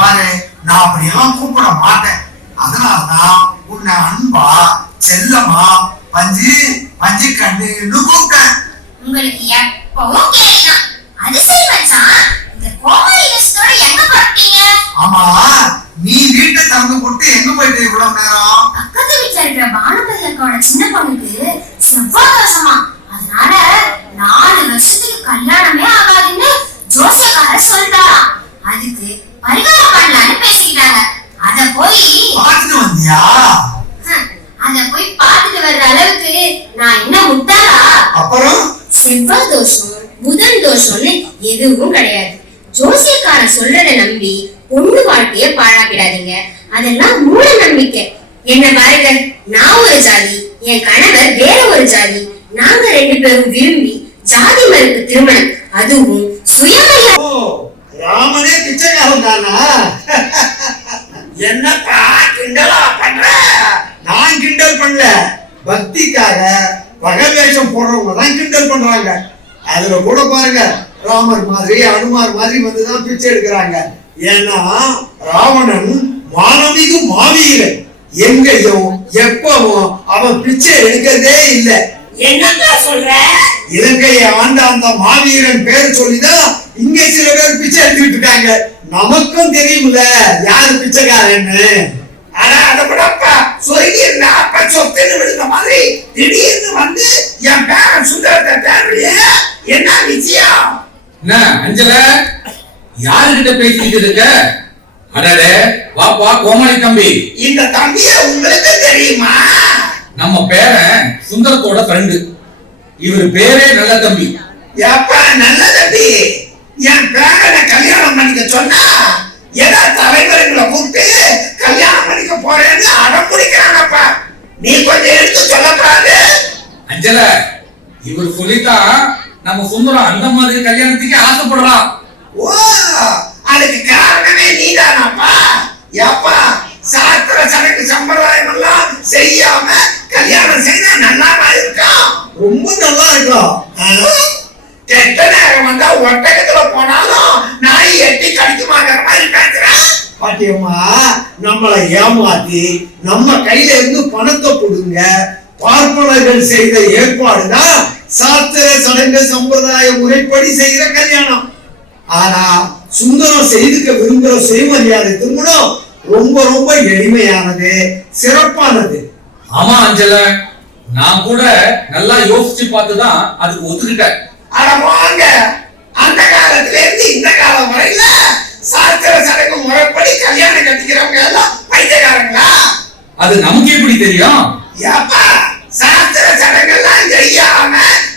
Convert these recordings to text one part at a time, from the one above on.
பாரு, நான் அப்படியெல்லாம் கூப்பிட மாட்டேன். அதனாலதான் உன்னை அன்பா செல்லமா பஞ்சு பஞ்சு கண்ணுன்னு கூப்பிட்டேன். உங்களுக்கு எப்பவும் கேட்கலாம். அது சரி மச்சான், இந்த கோமாளி விஷயத்தோட எங்க போறீங்க? ஆமா, நீ வீட்டை திறந்து போட்டு எங்க போயிட்டு இவ்வளவு நேரம்? பக்கத்து வீட்டுல இருக்கிற பானுபதியக்கோட சின்ன பொண்ணுக்கு செவ்வாய் தோஷமா, அதனால 4 வருஷத்துக்கு கல்யாணமே ஆகாதுன்னு ஜோசியக்காரர் சொல்றாராம். அதுக்கு பரிகாரம் பண்ணலான்னு பேசிக்கிறாங்க. அத போய் பார்த்துட்டு வந்தியா? அத போய் பார்த்துட்டு வர்ற அளவுக்கு நான் என்ன முட்டாளா? அப்புறம் செவ்வாய் தோஷம் புதன் தோஷம்னு எதுவும் கிடையாது. ஜோசியக்காரன் சொல்றத நம்பி பொண்ணு வாழ்க்கைய பாழாக்கிடாதீங்க. அதெல்லாம் மூட நம்பிக்கை. என்ன பாருங்க, நான் ஒரு ஜாதி, என் கணவர் வேற ஒரு ஜாதி. நாங்க 2 பேரும் விரும்பி ஜாதி மறுப்பு திருமணம், அதுவும் சுயமரியாதை. ராமனே பிச்சைக்காரன் தானா? என்னப்பா கிண்டலா பண்ற? நான் கிண்டல் பண்ணல, பக்திக்காக பகல் வேஷம் போடுறவங்க தான் கிண்டல் பண்றாங்க. அதுல கூட பாருங்க, ராமர் மாதிரி அனுமார் மாதிரி வந்துதான் பிச்சை எடுக்கிறாங்க. ஏன்னா ராவணன் மானமிகு மாவீரன், எங்கேயும் எப்பவும் அவன் பிச்சை எடுக்கிறதே இல்லை. என்னப்பா சொல்ற? இலங்கையை ஆண்ட அந்த மாவீரன் பேர் சொல்லிதான் இங்க சில பேர் பிச்சை எடுத்துக்கிட்டு இருக்காங்க. நமக்கும் தெரியும்ல யாரு பிச்சைக்காரன்னு. ஆனா அதை விடப்பா சொல்லி இருந்தா அப்ப சொத்துன்னு விடுந்த மாதிரி திடீர்னு வந்து என் பேரன் சுந்தரத்தை தேவையே என்ன விஷயம்? என்ன அஞ்சல, யாருகிட்ட பேசிட்டு இருக்க? அடடே வாப்பா கோமாளி தம்பி. இந்த தம்பிய உங்களுக்கு தெரியுமா? நம்ம பேரன் சுந்தரத்தோட ஃப்ரெண்டு. இவர் பேரே நல்ல தம்பி. எப்பா நல்ல தம்பி, என் பேரனை கல்யாணம் பண்ணிக்க சொன்னா ஏதா தலைவர்களை கூப்பிட்டு கல்யாணம் பண்ணிக்க போறேன்னு அடம் பிடிக்கிறானப்பா. நீ கொஞ்சம் எடுத்து சொல்லக்கூடாது? அஞ்சல, இவர் சொல்லித்தான் நம்ம சுந்தரம் அந்த மாதிரி கல்யாணத்துக்கு ஆசைப்படுறான். ஓ, அதுக்கு காரணமே நீதானாப்பா? எப்பா சாஸ்திர சடங்கு சம்பிரதாயம் எல்லாம் செய்யாம கல்யாணம் செய்தா நல்லாவா இருக்கும்? ரொம்ப நல்லா இருக்கும். கெட்ட நேரம் வந்தா ஒட்டகத்துல போனாலும் நாய் எட்டி கடிக்குமாங்கிற மாதிரி பேசுறேன். பாட்டியம்மா, நம்மளை ஏமாத்தி நம்ம கையில இருந்து பணத்தை கொடுங்க பார்ப்பனர்கள் செய்த ஏற்பாடுதான் சாஸ்திர சடங்கு சம்பிரதாய முறைப்படி செய்கிற கல்யாணம். ஆனா சுந்தரம் செய்துக்க விரும்புற சுயமரியாதை திருமணம் ரொம்ப ரொம்ப எளிமையானது, சிறப்பானது. ஆமா அஞ்சல, நான் கூட நல்லா யோசிச்சு பார்த்துதான் அதுக்கு ஒத்துக்கிட்டேன். அட வாங்க, அந்த காலத்துல இருந்து இந்த காலம் வரையில சாஸ்திர சடங்கு முறைப்படி கல்யாணம் கட்டிக்கிறவங்க எல்லாம் பைத்தியக்காரங்களா? அது நமக்கு எப்படி தெரியும்? ஏப்பா சாஸ்திர சடங்கெல்லாம் செய்யாம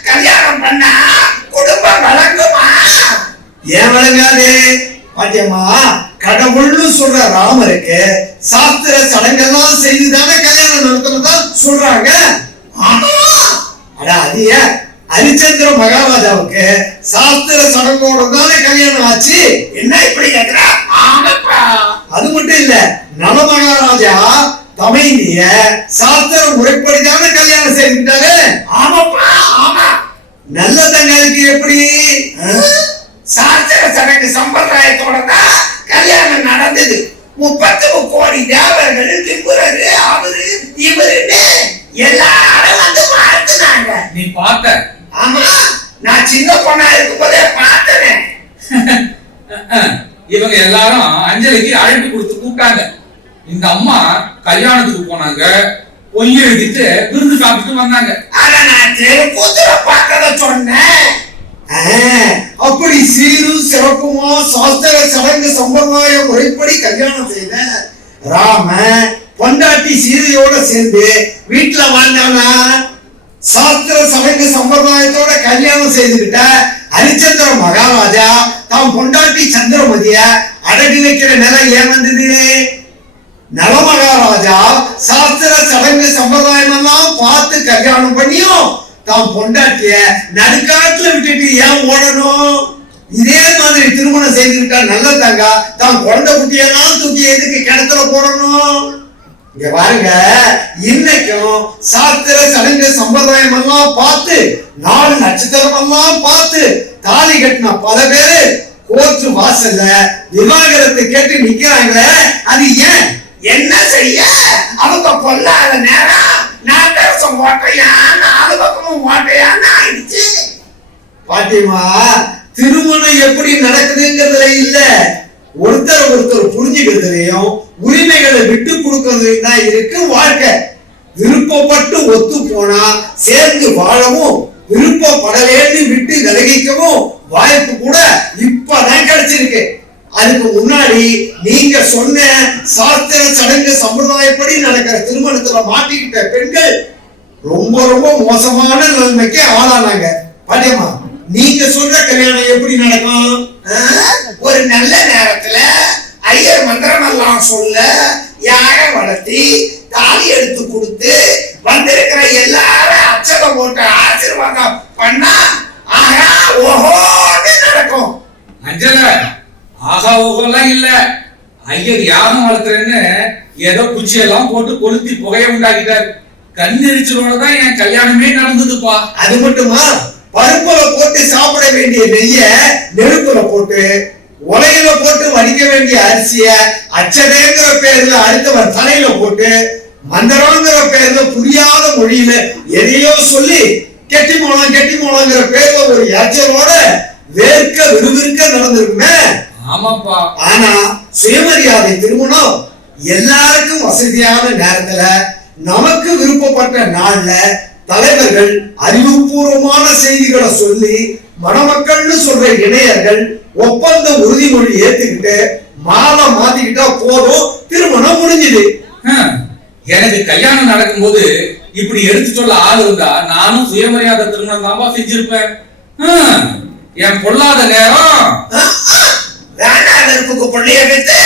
கல்யாணம் பண்ணா குடும்பம் வளங்குமா? ஏன் வளங்காது? பாத்தியம்மா, கடவுள்னு சொல்ற ராமருக்கு சாஸ்திர சடங்கெல்லாம் செய்துதானே கல்யாணம் நடத்துறதா சொல்றாங்க. அட அது ஏன் ஹரிச்சந்திர மகாராஜாவுக்கு சாஸ்திர சடங்கோட தானே கல்யாணம் ஆச்சு. என்ன இப்படி கேக்குற? அது மட்டும் இல்ல, நல மகாராஜா தமைனிய சாஸ்திர முறைப்படிதானே கல்யாணம் செய்துட்டாரு. ஆமாப்பா ஆமா. நல்ல தங்களுக்கு எப்படி சாஸ்திர சடங்கு சம்பிரதாயத்தோட தான் கல்யாணம் நடந்தது. 33 கோடி தேவர்கள் திம்புரரு அவரு இவருன்னு எல்லாரும் வந்து வாழ்த்துனாங்க. நீ பார்த்த? ஆமா, நான் சின்ன பொண்ணா இருக்கும் போதே பார்த்தேன். இவங்க எல்லாரும் அஞ்சலிக்கு அழைப்பு கொடுத்து கூப்பிட்டாங்க. இந்த அம்மா கல்யாணத்துக்கு போனாங்க, பொய் எழுதிட்டு விருந்து சாப்பிட்டு வந்தாங்க. ஆனா நான் தெருக்கூத்துல பார்த்தத சொன்னேன். அப்படி சீரும் சிறப்புமா சாஸ்திர சடங்கு சம்பிரதாய முறைப்படி கல்யாணம் செய்த ராம பொண்டாட்டி சீதையோட சேர்ந்து வீட்டுல வாழ்ந்தானா? சாஸ்திர சடங்கு சம்பிரதாயத்தோட கல்யாணம் செய்துகிட்ட ஹரிச்சந்திர மகாராஜா தான் பொண்டாட்டி சந்திரமதிய அடகு வைக்கிற நிலை ஏன் வந்தது? நல மகாராஜா சாஸ்திர சடங்கு சம்பிரதாயம் எல்லாம் பார்த்து கல்யாணம் பண்ணியும் தான் பொண்டாட்டிய நடுக்காட்டுல விட்டுட்டு ஏன் ஓடணும்? இதே மாதிரி திருமணம் செய்துகிட்டா நல்லதாங்க. தான் குழந்தை குட்டியெல்லாம் தூக்கி எதுக்கு கிணத்துல போடணும்? இங்க பாருங்க, இன்னைக்கும் சாஸ்திர சடங்கு சம்பிரதாயம் எல்லாம் பார்த்து 4 நட்சத்திரம் எல்லாம் பார்த்து தாலி கட்டின பல பேரு கோர்ட் வாசல்ல விவாகரத்தை கேட்டு நிக்கிறாங்களே, அது ஏன்? என்ன செய்ய? அவங்க பொல்லாத நேரம் நான் பேச ஓட்டையா, நாலு பக்கமும் ஓட்டையான்னு ஆயிடுச்சு. பாட்டிமா, திருமணம் எப்படி நடக்குதுங்கிறதுல இல்ல, ஒருத்தர் புரிஞ்சுக்கிறதுலயும் உரிமைகளை விட்டு கொடுக்கறதுலயும் தான் இருக்கு வாழ்க்கை. விருப்பப்பட்டு ஒத்து போனா சேர்ந்து வாழவும், விருப்பப்படலேன்னு விட்டு விலகிக்கவும் வாய்ப்பு கூட இப்பதான் கிடைச்சிருக்கு. அதுக்கு முன்னாடி நீங்க சொன்ன சாஸ்திர சடங்கு சம்பிரதாயப்படி நடக்கிற திருமணத்துல மாட்டிக்கிட்ட பெண்கள் ரொம்ப ரொம்ப மோசமான நிலைமைக்கு ஆளானாங்க. பாட்டியம்மா, நீங்க சொல்ற கல்யாணம் எப்படி நடக்கும்? ஒரு நல்ல நேரத்துல ஐயர் மந்திரம் எல்லாம் சொல்ல, யாரை வளர்த்தி தாலி எடுத்து கொடுத்து வந்திருக்கிற எல்லாரும் அச்சகம் போட்டு ஆசீர்வாதம் பண்ணா ஆஹா ஓஹோன்னு நடக்கும். அஞ்சல, ஆகா ஓகோலாம் இல்ல. ஐயர் யாகம் வளர்த்துறேன்னு ஏதோ குச்சியெல்லாம் போட்டு கொளுத்தி புகைய உண்டாக்கிட்டாரு. கண்ணெரிச்சலோட தான் என் கல்யாணமே நடந்ததுப்பா. அது மட்டுமா, பருப்புல போட்டு சாப்பிட வேண்டிய நெய்ய நெருப்புல போட்டு, உலையில போட்டு வடிக்க வேண்டிய அரிசிய அச்சதேங்கிற பேர்ல அடுத்தவர் தலையில போட்டு, மந்திரங்கிற பேர்ல புரியாத மொழியில எதையோ சொல்லி கெட்டி மோளங்கிற பேர்ல ஒரு எச்சலோட வேர்க்க விறுவிறுக்க நடந்திருக்குமே. ஆமாப்பா. ஆனா சுயமரியாதை திருமணம் எல்லாருக்கும் வசதியான நேரத்துல நமக்கு விருப்பப்பட்ட நாள்ல தலைவர்கள் அறிவுபூர்வமான செய்திகளை சொல்லி மணமக்கள்னு சொல்ற இணையர்கள் ஒப்பந்த உறுதிமொழி ஏத்துக்கிட்டு மாலை மாத்திக்கிட்டா போதும், திருமணம் முடிஞ்சுது. எனக்கு கல்யாணம் நடக்கும்போது இப்படி எடுத்து சொல்ல ஆள் இருந்தா நானும் சுயமரியாதை திருமணம் தான்பா செஞ்சிருப்பேன். என் பொல்லாத நேரம் வேண்டாதற்கு பிள்ளைய வச்சு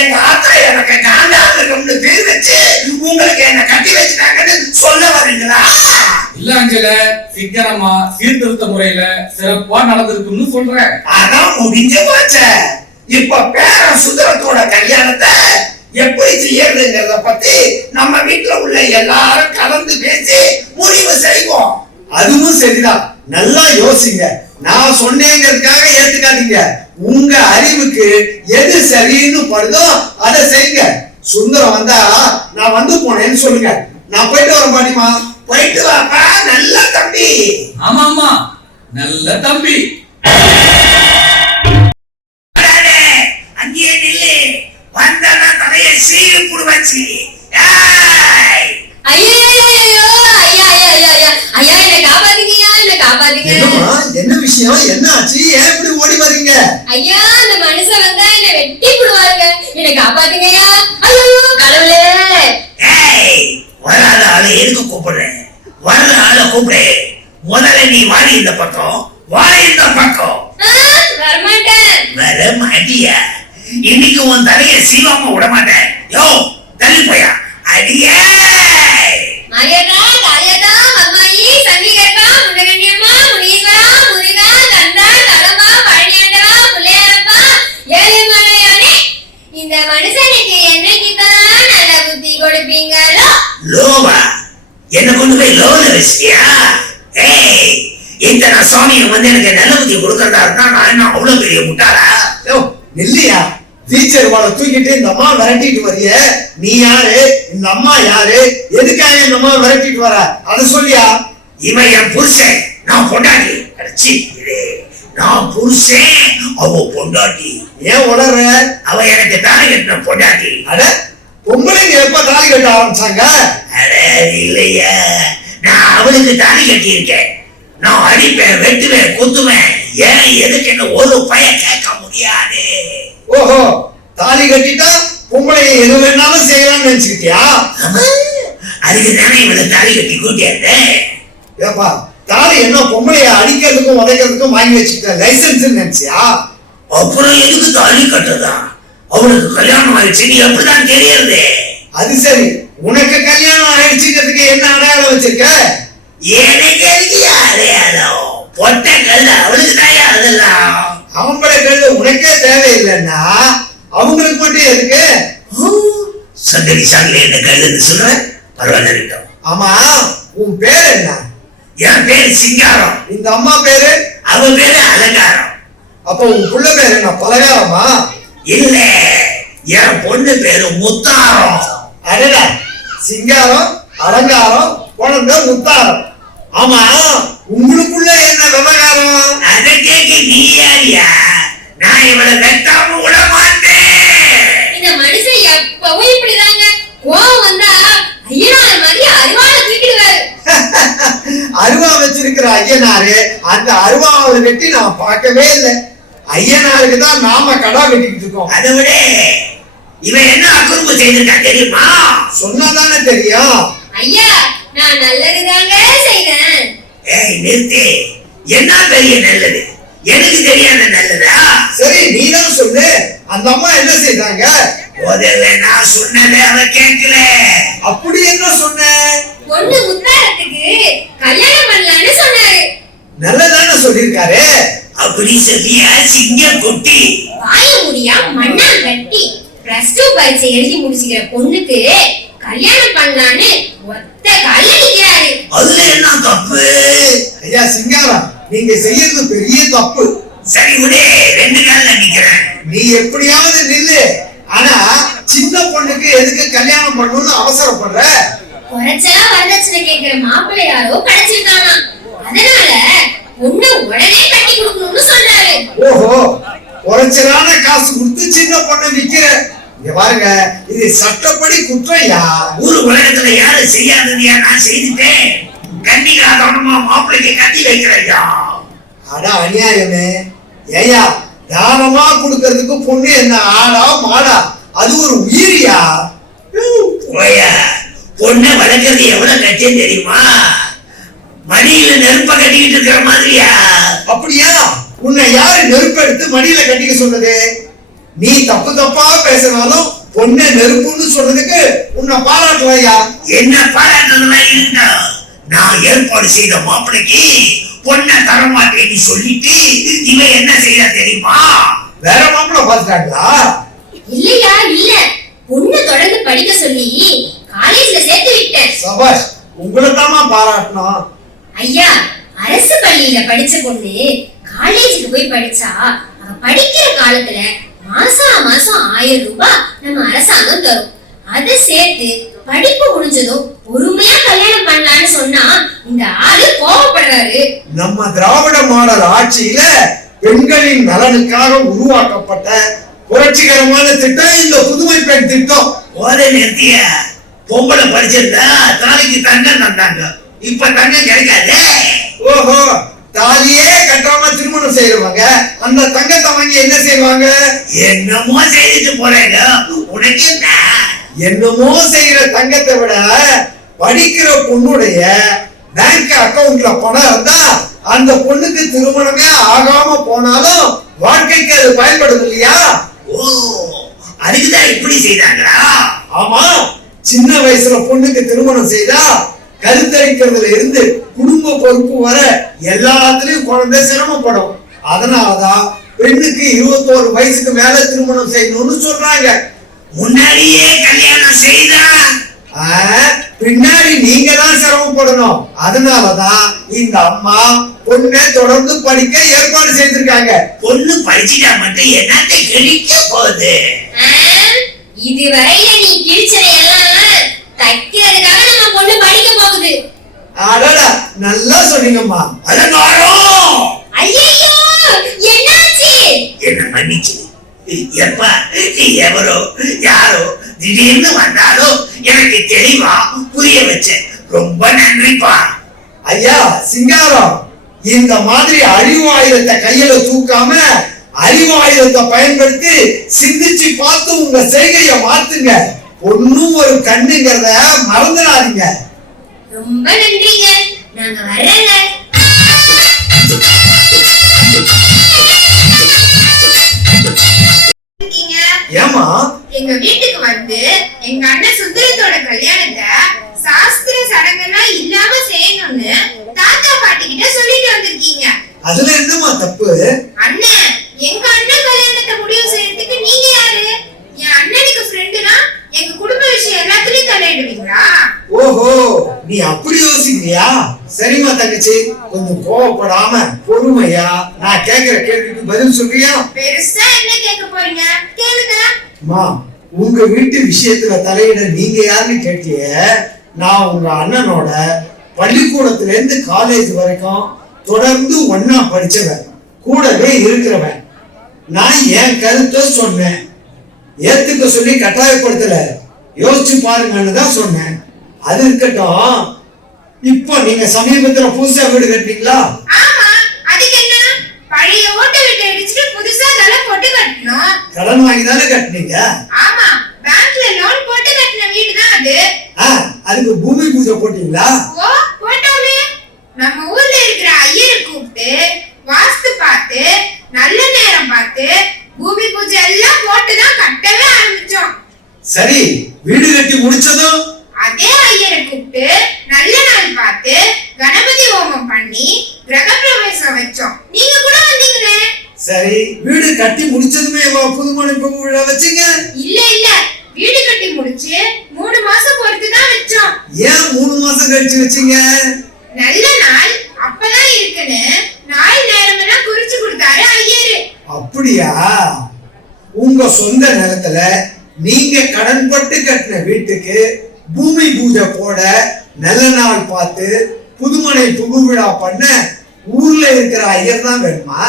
எங்க ஆத்தா எனக்கு காண்டாமிருகம்னு பேர் வச்சு உங்களுக்கு என்ன கட்டி வச்சுட்டாங்கன்னு சொல்ல வரீங்களா? இல்ல அஞ்சல, சிக்கனமா சீர்திருத்த முறையில சிறப்பா நடந்திருக்குன்னு சொல்றேன். அதான் முடிஞ்சு போச்ச. இப்ப பேரன் சுந்தரத்தோட கல்யாணத்தை எப்படி செய்யறதுங்கிறத பத்தி நம்ம வீட்டுல உள்ள எல்லாரும் கலந்து பேசி முடிவு செய்வோம். அதுவும் சரிதான், நல்லா யோசிங்க. நான் சொன்னேங்கிறதுக்காக ஏத்துக்காதீங்க. உங்க அறிவுக்கு எது சரின்னு படுதோ அதை செய்யுங்க. சுந்தரம் வந்தா நான் வந்து போனேன்னு சொல்லுங்க. நான் போயிட்டு வரேன் பாட்டிமா. போயிட்டு வாப்பா, நல்ல தம்பி. ஆமா ஆமா, நல்ல தம்பி. அங்கேயே நில்லு, வந்தனா தலைய சீவி புடுவாச்சு. என்ன விஷயம்? என்ன ஆச்சு? ஏன் இப்படி ஓடி வர்றீங்க? ஐயா, அந்த மனுஷன் வந்தா என்ன வெட்டி போடுவாருங்க. என்ன காப்பாத்துங்கய்யா. ஐயோ கடவுளே. வராத ஆளை எதுக்கு கூப்பிடுறேன்? வர்ற ஆளை கூப்பிடு. முதல்ல நீ வாடி இந்த பக்கம், வாடி இந்த பக்கம். வரமாட்டேன். வர மாட்டியா? இன்னைக்கு உன் தலைய சீவாம விட மாட்டேன். யோ, தள்ளி போயா. அடியே மாரியதா, காளியதா, மம்மாயி, சங்கிகர்பா, முருகன்யம்மா, முனீஸ்வரா, முருகா, கந்தா, கடம்பா, பழனியாண்டவா, புள்ளையாரப்பா, ஏழுமலையானே. இந்த மனுஷனுக்கு என்னைக்குதான் நல்ல புத்தி கொடுப்பீங்களோ? லோவா? என்ன கொண்டு போய் லோல வச்சிட்டியா? இந்த சாமியை வந்து எனக்கு நல்ல புத்தி கொடுக்கறதா இருந்தா நான் என்ன அவ்வளவு பெரிய முட்டாளா? இல்லையா, டீச்சர் வாழ தூக்கிட்டு இந்த அம்மா விரட்டிட்டு வரிய. நீ யாரு? இந்த அம்மா யாரு? எதுக்காக இந்த அம்மா விரட்டிட்டு வர? அத சொல்லியா? இவன் என் புருஷன், நான் பொண்டாட்டி. அடிச்சி, நான் புருஷன், அவ பொண்டாட்டி. ஏன் உளற? அவ எனக்கு தாலி கட்டின பொண்டாட்டி. அட, பொம்பளைங்க எப்ப தாலி கட்ட ஆரம்பிச்சாங்க? அட இல்லையா, நான் அவளுக்கு தாலி கட்டி இருக்கேன். நான் அடிப்பேன், வெட்டுவேன், குத்துவேன். ஏன் எதுக்கு ஒரு பையன் கேட்க முடியாது. ஓஹோ, தாலி கட்டிட்டா பொம்பளை எது வேணாலும் செய்யலாம்னு நினைச்சுக்கிட்டியா? அதுக்கு தானே இவளை தாலி கட்டி கூட்டியாரு. ஏப்பா, தாலி என்ன பொம்பளைய அடிக்கிறதுக்கும் உதைக்கிறதுக்கும் வாங்கி வச்சுக்கிட்ட லைசன்ஸ் நினைச்சியா? அப்புறம் எதுக்கு தாலி கட்டுறதா? அவளுக்கு கல்யாணம் ஆயிடுச்சு, நீ எப்படிதான் தெரியறது? அது சரி, உனக்கு கல்யாணம் ஆயிடுச்சுங்கிறதுக்கு என்ன அடையாளம் வச்சிருக்க? எனக்கு எதுக்கு அடையாளம்? பொட்ட கல்ல அவளுக்கு தாயா அதெல்லாம். அவங்கள கல்லு உனக்கே தேவையில்லைன்னா அவங்களுக்கு மட்டும் எதுக்கு? சங்கரி சாங்கல என்ன கல்லுன்னு சொல்ற? பரவாயில்ல இருக்கட்டும். ஆமா, உன் பேர் என்ன? என் பேரு சிங்காரம். இந்த அம்மா பேரு? அவ பேரு அலங்காரம். அப்ப உன் புள்ள பேர் என்ன பலகாரமா? இல்ல, என் பொண்ணு பேரு முத்தாரம். அடடா, சிங்காரம், அலங்காரம், குழந்தை முத்தாரம். ஆமா, உங்களுக்குள்ள என்ன விவகாரம்? அதை கேட்க நீ யாரியா? நான் இவளை வெட்டாம விட மாட்டேன். இந்த மனுஷன் எப்பவும் இப்படிதாங்க. கோவம் வந்தா ஐயனார் மாதிரி அருவாளை தூக்கிடுவாரு. அருவா வச்சிருக்கிற ஐயனாரு அந்த அருவாவை வெட்டி நான் பார்க்கவே இல்லை. ஐயனாருக்கு தான் நாம கடா வெட்டிக்கிட்டு இருக்கோம். அதை விட இவன் என்ன அக்குறும்பு செய்திருக்கா தெரியுமா? சொன்னாதானே தெரியும். ஐயா, நான் நல்லதுதாங்க செய்தேன். ஏய் நிறுத்தி, என்ன பெரிய நல்லது? எனக்கு தெரியாத நல்லதா? சரி, நீதான் சொல்லு. அந்த அம்மா என்ன செய்தாங்க? முதல்ல நான் சொன்னதை அவ கேட்கல. அப்படி என்ன சொன்ன? பொண்ணு முத்தாரத்துக்கு கல்யாணம் பண்ணலான்னு சொன்னாரு. நல்லதானே சொல்லியிருக்காரு. அப்படி சொல்லியா சிங்க குட்டி? வாய முடியா மண்ணான் கட்டி +2 பரீட்சை எழுதி முடிச்சுக்கிற பொண்ணுக்கு கல்யாணம் பண்ணலான்னு ஒத்த கால நிக்கிறாரு. அதுல என்ன தப்பு? ஐயா சிங்காரம், நீங்க செய்யறது பெரிய தப்பு. சரி விடு, 2 கால்ல நிக்கிறேன். நீ எப்படியாவது நில்லு. ஆனா சின்ன பொண்ணுக்கு எதுக்கு கல்யாணம் பண்ணணும்னு அவசரப்படுற? குறைச்சா வரதட்சணை கேக்குற மாப்பிள்ளை யாரோ கிடைச்சிருக்கானா, அதனால பொண்ணை உடனே கட்டி கொடுக்கணும்னு சொல்றாரு. ஓஹோ, குறைச்சலான காசு கொடுத்து சின்ன பொண்ணை விக்கிற. இங்க பாருங்க, இது சட்டப்படி குற்றம்யா. ஊரு உலகத்துல யாரு செய்யாததையா நான் செய்துட்டேன். கன்னிகாதானமா மாப்பிள்ளைக்கு கட்டி வைக்கிறையா? அட அநியாயமே. ஏயா, தானமா கொடுக்கறதுக்கு பொண்ணு என்ன ஆடா மாடா? அது ஒரு உயிரியா? போயா, பொண்ணை வளர்க்கறது எவ்வளவு கஷ்டம் தெரியுமா? மடியில நெருப்ப கட்டிக்கிட்டு இருக்கிற மாதிரியா? அப்படியா? உன்னை யாரு நெருப்பெடுத்து மடியில கட்டிக்க சொன்னது? நீ தப்பு தப்பா பேசினாலும் பொண்ணை நெருப்புன்னு சொல்றதுக்கு உன்னை பாராட்டலையா? என்ன பாராட்டுறதுலாம் இருக்கட்டும். நான் ஏற்பாடு செய்த மாப்பிள்ளைக்கு பொண்ணை தரமாட்டேன்னு சொல்லிட்டு இவன் என்ன செய்ய தெரியுமா? வேற மாப்பிள்ள பாத்துட்டாங்களா? இல்லையா, இல்ல. பொண்ணு தொடர்ந்து படிக்க சொல்லி காலேஜ்ல சேர்த்து விட்டேன். சபாஷ், உங்களை தாமா பாராட்டணும். ஐயா, அரசு பள்ளியில படிச்ச பொண்ணு காலேஜுக்கு போய் படிச்சா அவ படிக்கிற காலத்துல மாசம் 1000 ரூபாய் நம்ம அரசாங்கம் தரும். அதை சேர்த்து படிப்பு முடிஞ்சதும் பொறுமையா கல்யாணம் பண்ணலான்னு சொன்னா இந்த ஆளு கோவப்படுறாரு. நம்ம திராவிட மாடல் ஆட்சியில பெண்களின் நலனுக்காக உருவாக்கப்பட்ட புரட்சிகரமான திட்டம் இந்த புதுமை பெண் திட்டம். ஒரே நிறுத்திய பொம்பளை படிச்சிருந்தா தாலிக்கு தங்கம் தந்தாங்க. இப்ப தங்கம் கிடைக்காது. ஓஹோ, தாலியே கட்டாம திருமணம் செய்யறவங்க அந்த தங்கத்தை வாங்கி என்ன செய்வாங்க? என்னமோ செய்துட்டு போறேங்க. உனக்கு என்ன? என்னமோ செய்யற தங்கத்தை விட படிக்கிற பொண்ணுடைய பேங்க் அக்கவுண்ட்ல பணம் இருந்தா அந்த பொண்ணுக்கு திருமணமே ஆகாம போனாலும் வாழ்க்கைக்கு அது பயன்படுது இல்லையா? ஓ, அதுக்குதான் இப்படி செய்தாங்களா? ஆமா, சின்ன வயசுல பொண்ணுக்கு திருமணம் செய்தா கருத்தரிக்கிறதுல இருந்து குடும்ப பொறுப்பு வர எல்லாத்துலயும் குழந்தை சிரமப்படும். அதனாலதான் பெண்ணுக்கு 21 வயசுக்கு மேல திருமணம் செய்யணும்னு சொல்றாங்க. முன்னாடியே கல்யாணம் செய்தா பின்னாடி நீங்க தான் சிரமப்படணும். அதனாலதான் இந்த அம்மா பொண்ணை தொடர்ந்து படிக்க ஏற்பாடு செய்திருக்காங்க. பொண்ணு படிச்சுட்டா மட்டும் என்னத்தை கிழிக்க போகுது? இதுவரையில நீ கிழிச்சதையெல்லாம் தைக்கிறதுக்காக நம்ம பொண்ணு படிக்க போகுது. அடடா, நல்லா சொன்னீங்கம்மா. அலங்காரம். ஐயோ, என்னாச்சு? என்ன மன்னிச்சு. எப்ப நீ எவரோ யாரோ திடீர்னு வந்தாலும் எனக்கு தெளிவா புரிய வச்ச. ரொம்ப நன்றிப்பா. ஐயா சிங்காரம், இந்த மாதிரி அறிவு ஆயுதத்தை கையில தூக்காம அறிவு ஆயுதத்தை பயன்படுத்தி சிந்திச்சு பார்த்து உங்க செய்கையை மாத்துங்க. ஒன்னும் ஒரு கண்ணுங்கிறத மறந்துடாதீங்க. ரொம்ப நன்றிங்க, நாங்க வர்றேங்க. ஏமா எங்க வீட்டுக்கு வந்து எங்க அண்ணன் சுந்தரத்தோட கல்யாணத்தை சாஸ்திர சடங்கெல்லாம் இல்லாம செய்யணும்னு தாத்தா பாட்டி கிட்ட சொல்லிட்டு வந்திருக்கீங்க. அதுல என்னமா தப்பு? அண்ணன், எங்க அண்ணன் கல்யாணத்தை முடிவு செய்யறதுக்கு நீங்க யாரு? என் அண்ணனுக்கு ஃப்ரெண்டுனா எங்க குடும்ப விஷயம் எல்லாத்துலயும் தலையிடுவீங்களா? ஓஹோ, நீ அப்படி யோசிக்கிறியா? சரிம்மா தங்கச்சி, கொஞ்சம் கோவப்படாம பொறுமையா நான் கேக்குற கேள்விக்கு பதில் சொல்றியா? பெருசா என்ன கேட்க போறீங்க? கேளுங்க. அம்மா, உங்க வீட்டு விஷயத்துல தலையிட நீங்க யாருன்னு கேட்டிய. நான் உங்க அண்ணனோட பள்ளிக்கூடத்துல இருந்து காலேஜ் வரைக்கும் தொடர்ந்து ஒன்னா படிச்சவன், கூடவே இருக்கிறவன். நான் என் கருத்தை சொன்னேன், ஏத்துக்க சொல்லி கட்டாயப்படுத்தல, யோசிச்சு பாருங்கன்னு தான் சொன்னேன். அது இருக்கட்டும், இப்போ நீங்க சமீபத்துல புதுசா வீடு கட்டினீங்களா? ஆமா, அதுக்கு என்ன? பழைய ஓட்ட வீட்டை இடிச்சிட்டு புதுசா தலை போட்டு கட்டணும். கடன் வாங்கி தானே கட்டினீங்க? ஆமா, பேங்க்ல லோன் போட்டு கட்டின வீடு தான் அது. அதுக்கு பூமி பூஜை போட்டீங்களா? ஓ, போட்டோமே. நம்ம ஊர்ல இருக்கிற ஐயரை கூப்பிட்டு வாஸ்து பார்த்து நல்ல நேரம் பார்த்து பூமி பூஜை எல்லாம் போட்டு தான் கட்டவே ஆரம்பிச்சோம். சரி, வீடு கட்டி முடிச்சதும் அதே ஐயரை கூப்பிட்டு நல்ல நாள் பார்த்து கணபதி ஹோமம் பண்ணி கிரகப்பிரவேசம் வச்சோம். நீங்க கூட வந்தீங்களே. சரி, வீடு கட்டி முடிச்சதுமே புதுமணி பொங்கல் விழா வச்சீங்க? இல்ல, வீடு கட்டி முடிச்சு 3 மாசம் பொறுத்து தான் வச்சோம். ஏன் 3 மாசம் கழிச்சு வச்சீங்க? நல்ல நாள் அப்பதான் இருக்குன்னு நாள் நேரம் எல்லாம் குறிச்சு கொடுத்தாரு ஐயரு. அப்படியா? உங்க சொந்த நிலத்துல நீங்க கடன்பட்டு கட்டின வீட்டுக்கு பூமி பூஜை போட நல்ல நாள் பார்த்து புதுமனை புகு விழா பண்ண ஊர்ல இருக்கிற ஐயர் தான் வேணுமா?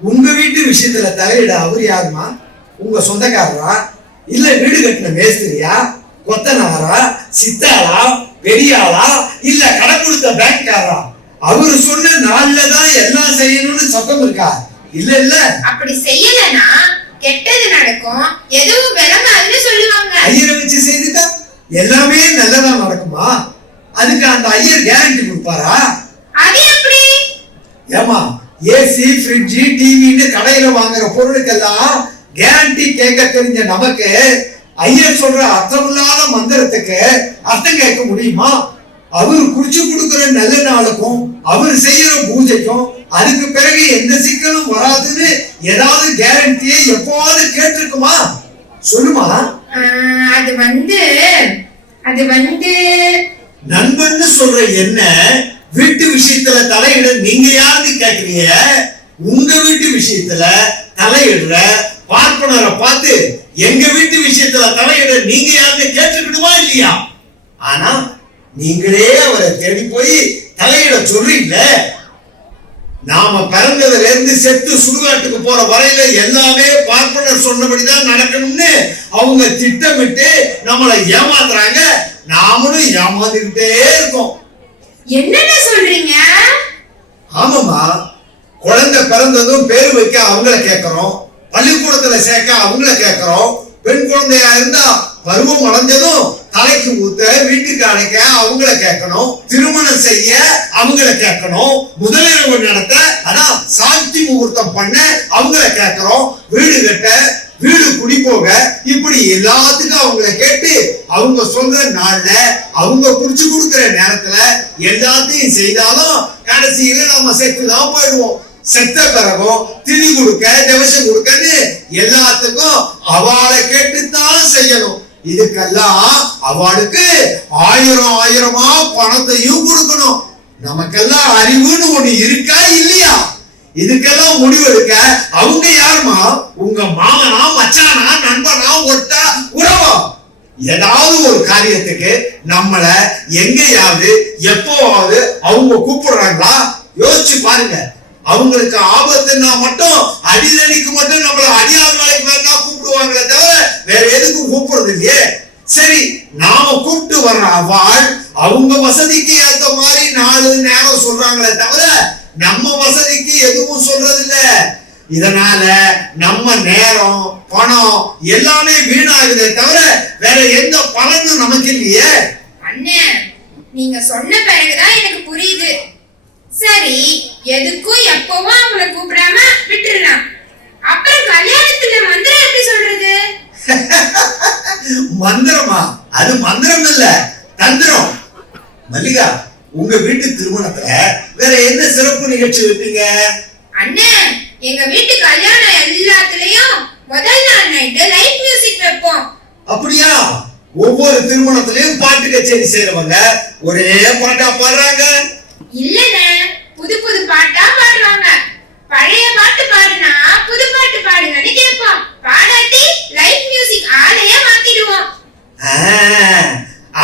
உங்க வீட்டு விஷயத்துல தலையிட அவர் யாருமா? உங்க சொந்தக்காரரா, இல்ல வீடு கட்டின மேஸ்திரியா, கொத்தனாரா, சித்தாளா, பெரியாளா, இல்ல கடன் கொடுத்த பேங்க்காரா? அவரு சொன்ன நாள்ல தான் எல்லாம் செய்யணும்னு சட்டம் இருக்கா? இல்ல அப்படி செய்யலனா கெட்டது நடக்கும், எதுவும் விளங்காதுன்னு சொல்லுவாங்க. ஐயரை வச்சு செய்துட்டா எல்லாமே நல்லதா நடக்குமா? அதுக்கு அந்த ஐயர் கேரண்டி கொடுப்பாரா? அது எப்படி? ஏமா, ஏசி, ஃப்ரிட்ஜ், டிவின்னு கடையில வாங்குற பொருளுக்கெல்லாம் கேரண்டி கேட்க தெரிஞ்ச நமக்கு ஐயர் சொல்ற அர்த்தமில்லாத மந்திரத்துக்கு அர்த்தம் கேட்க முடியுமா? அவர் குறிச்சு கொடுக்கிற நல்ல நாளுக்கும் அவர் செய்யற பூஜைக்கும் அதுக்கு பிறகு எந்த சிக்கலும் வராதுன்னு ஏதாவது கேரண்டியை எப்போது கேட்டிருக்குமா? சொல்லுமா? அது வந்து நண்பன்னு சொல்ற என்ன வீட்டு விஷயத்துல தலையிட நீங்க யாருன்னு கேக்குறீங்க? உங்க வீட்டு விஷயத்துல தலையிடுற பார்ப்பனரை பார்த்து எங்க வீட்டு விஷயத்துல தலையிட நீங்க யாருன்னு கேட்டுக்கணுமா இல்லையா? ஆனா நீங்களே அவரை தேடி போய் தலையிட சொல்றீங்களே. நாம பிறந்ததுல இருந்து செத்து சுடுகாட்டுக்கு போற வரையில எல்லாமே பார்ப்பனர் சொன்னபடிதான் நடக்கணும்னு அவங்க திட்டமிட்டு நம்மளை ஏமாத்துறாங்க. நாமளும் ஏமாந்துகிட்டே இருக்கோம். என்னென்ன சொல்றீங்க? ஆமாமா, குழந்தை பிறந்ததும் பேரு வைக்க அவங்கள கேட்கிறோம், பள்ளிக்கூடத்துல சேர்க்க அவங்கள கேட்கிறோம், பெண் குழந்தையா இருந்தா பருவம் அடைஞ்சதும் தலைக்கு ஊத்த வீட்டுக்கு அடைக்க அவங்கள கேட்கணும், திருமணம் செய்ய அவங்கள கேட்கணும், முதலிரவு நடத்த அதான் சாந்தி முகூர்த்தம் பண்ண அவங்கள கேட்கிறோம், வீடு கட்ட, வீடு குடி போக, இப்படி எல்லாத்துக்கும் அவங்கள கேட்டு அவங்க சொல்ற நாள்ல அவங்க குறிச்சு கொடுக்கிற நேரத்துல எல்லாத்தையும் செய்தாலும் கடைசியில நம்ம செத்துதான் போயிடுவோம். செத்த பிறகும் திதி கொடுக்க, திவசம் கொடுக்கன்னு எல்லாத்துக்கும் அவளை கேட்டுத்தான் செய்யணும். இதுக்கெல்லாம் அவளுக்கு ஆயிரமா பணத்தையும் கொடுக்கணும். நமக்கெல்லாம் அறிவுன்னு ஒண்ணு இருக்கா இல்லையா? இதுக்கெல்லாம் முடிவெடுக்க அவங்க யாருமா? உங்க மாமனா, மச்சானா, நண்பனா, ஒட்டா, உறவா? ஏதாவது ஒரு காரியத்துக்கு நம்மள எங்கேயாவது எப்போவாவது அவங்க கூப்பிடுறாங்களா? யோசிச்சு பாருங்க. அவங்களுக்கு ஆபத்துன்னா மட்டும் அடிதடிக்கு மட்டும் நம்மள அடியாத வேலைக்கு வேணா கூப்பிடுவாங்களே தவிர வேற எதுக்கும் கூப்பிடுறது இல்லையே. சரி, நாம கூப்பிட்டு வர்ற அவள் அவங்க வசதிக்கு ஏத்த மாதிரி 4 நேரம் சொல்றாங்களே தவிர நம்ம வசதிக்கு எதுவும் சொல்றது இல்ல. இதனால நம்ம நேரம், பணம் எல்லாமே வீணாகுதே தவிர வேற எந்த பலனும் நமக்கு இல்லையே. அண்ணே, நீங்க சொன்ன பிறகுதான் எனக்கு புரியுது. சரி, எதுக்கும் எப்பவும் அவங்கள கூப்பிடாம விட்டுறலாம். அப்புறம் கல்யாணத்துல மந்திரம் எப்படி சொல்றது? மந்திரமா? அது மந்திரம் இல்ல, தந்திரம். மல்லிகா, உங்க வீட்டு திருமணத்துல வேற என்ன சிறப்பு நிகழ்ச்சி வைப்பீங்க? அண்ணே, எங்க வீட்டு கல்யாணம் எல்லாத்துலயும் முதல் நாள் நைட்டு லைட் மியூசிக் வைப்போம். அப்படியா? ஒவ்வொரு திருமணத்திலயும் பாட்டு கச்சேரி செய்யறவங்க ஒரே பாட்டா பாடுறாங்க? இல்லண்ணே, புது புது பாட்டா பாடுவாங்க. பழைய பாட்டு பாடுனா புது பாட்டு பாடுங்கன்னு கேட்போம். பாடாட்டி லைவ் மியூசிக் ஆளையே மாத்திடுவோம்.